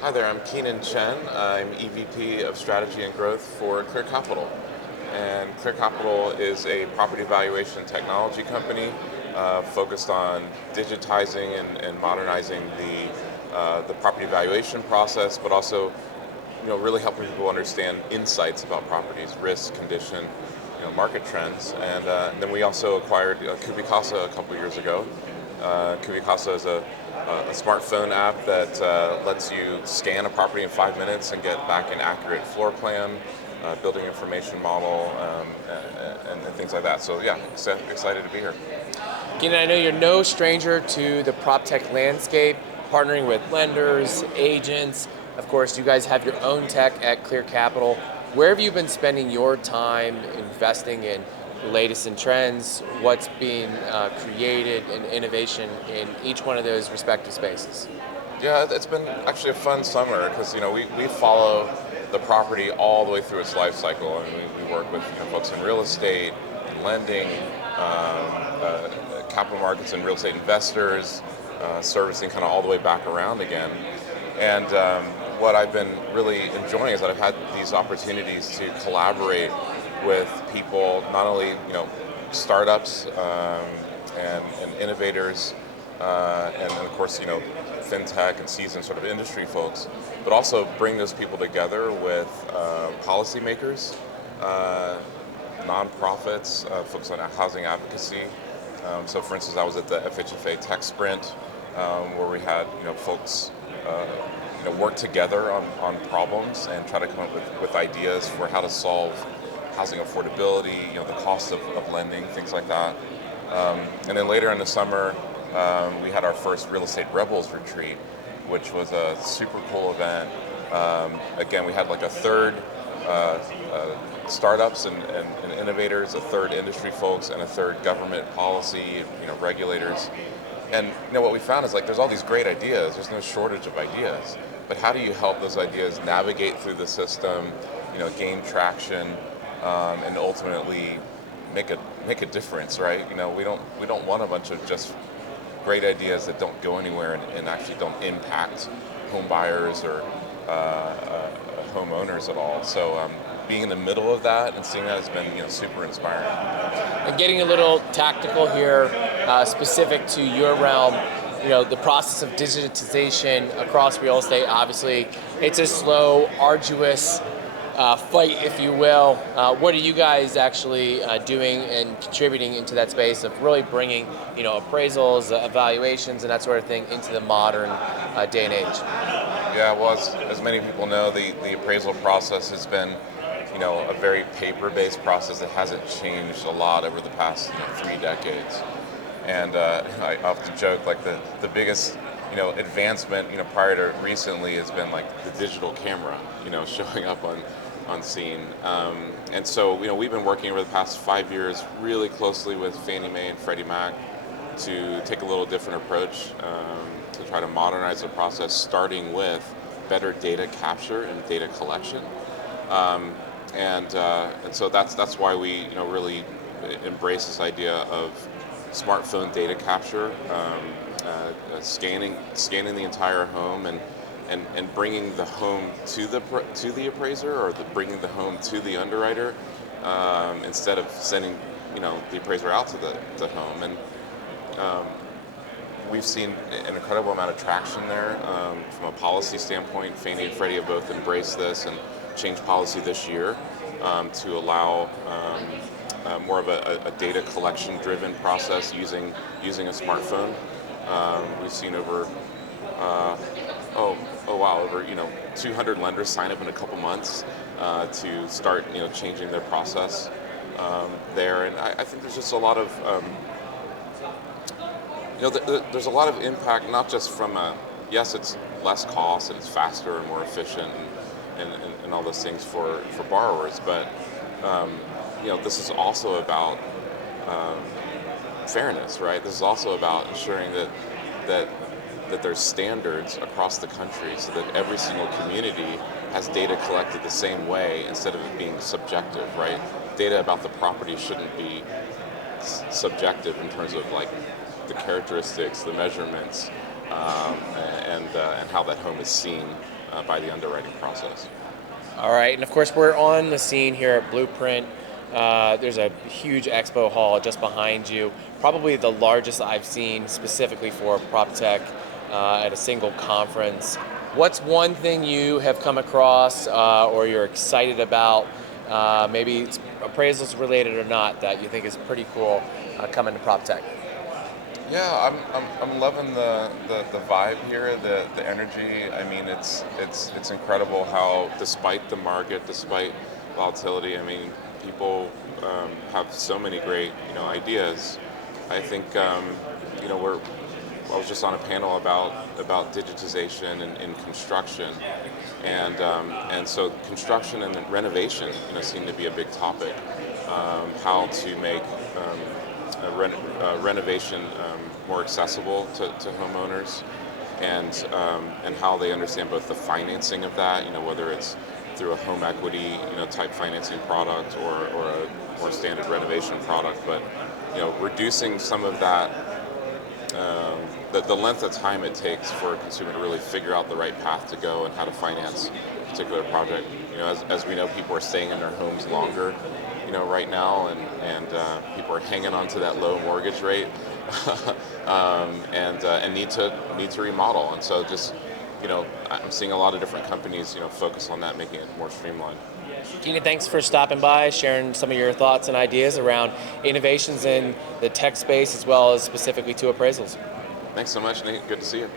Hi there, I'm Kenon Chen. I'm EVP of Strategy and Growth for Clear Capital. And Clear Capital is a property valuation technology company focused on digitizing and modernizing the property valuation process, but also really helping people understand insights about properties, risk, condition, market trends. And then we also acquired Kubicasa a couple years ago. Kubicasa is a smartphone app that lets you scan a property in 5 minutes and get back an accurate floor plan, building information model, and things like that. So yeah, excited to be here. Kenan, I know you're no stranger to the Proptech landscape, partnering with lenders, agents. Of course, you guys have your own tech at Clear Capital. Where have you been spending your time investing in the latest in trends, what's being created, and innovation in each one of those respective spaces? Yeah, it's been actually a fun summer because we follow the property all the way through its life cycle, and we work with folks in real estate, and lending, capital markets, and real estate investors, servicing kind of all the way back around again. And what I've been really enjoying is that I've had these opportunities to collaborate with people, not only startups and innovators, and of course fintech and seasoned sort of industry folks, but also bring those people together with policymakers, nonprofits, folks on housing advocacy. So, for instance, I was at the FHFA Tech Sprint, where we had folks work together on problems and try to come up with ideas for how to solve housing affordability, the cost of lending, things like that. And then later in the summer, we had our first Real Estate Rebels retreat, which was a super cool event. Again, we had like a third startups and innovators, a third industry folks, and a third government policy, regulators. And what we found is there's all these great ideas. There's no shortage of ideas, but how do you help those ideas navigate through the system, gain traction, and ultimately make a difference, right? We don't want a bunch of just great ideas that don't go anywhere and actually don't impact home buyers or homeowners at all. So being in the middle of that and seeing that has been super inspiring. And getting a little tactical here, specific to your realm, the process of digitization across real estate, obviously, it's a slow, arduous fight, if you will. What are you guys actually doing and contributing into that space of really bringing, appraisals, evaluations, and that sort of thing into the modern day and age? Yeah, well, as many people know, the appraisal process has been a very paper-based process that hasn't changed a lot over the past 3 decades. And I often joke the biggest advancement prior to recently has been the digital camera showing up on scene. And so we've been working over the past 5 years really closely with Fannie Mae and Freddie Mac to take a little different approach to try to modernize the process, starting with better data capture and data collection. And so that's why we really embrace this idea of smartphone data capture, scanning the entire home and bringing the home to the appraiser, or bringing the home to the underwriter, instead of sending the appraiser out to the home. And we've seen an incredible amount of traction there. From a policy standpoint, Fannie and Freddie have both embraced this and changed policy this year to allow more of a data collection driven process using a smartphone. We've seen over 200 lenders sign up in a couple months to start changing their process there. And I think there's just a lot of there's a lot of impact, not just from yes, it's less cost and it's faster and more efficient and all those things for borrowers, but this is also about fairness, right? This is also about ensuring that there's standards across the country so that every single community has data collected the same way instead of it being subjective, right? Data about the property shouldn't be subjective in terms of the characteristics, the measurements, and how that home is seen by the underwriting process. All right, and of course we're on the scene here at Blueprint. There's a huge expo hall just behind you, probably the largest I've seen specifically for Proptech at a single conference. What's one thing you have come across or you're excited about, maybe it's appraisals related or not, that you think is pretty cool coming to Proptech? Yeah, I'm loving the vibe here, the energy. I mean, it's incredible how, despite the market, despite volatility, I mean, people have so many great ideas. I think I was just on a panel about digitization in construction, and so construction and renovation seem to be a big topic. How to make renovation more accessible to homeowners, and how they understand both the financing of that, whether it's through a home equity type financing product or a more standard renovation product, but reducing some of that, the length of time it takes for a consumer to really figure out the right path to go and how to finance a particular project. As we know, people are staying in their homes longer right now, and people are hanging on to that low mortgage rate, and need to remodel. And so just I'm seeing a lot of different companies focus on that, making it more streamlined. Kenon, thanks for stopping by, sharing some of your thoughts and ideas around innovations in the tech space as well as specifically to appraisals. Thanks so much, Nate. Good to see you.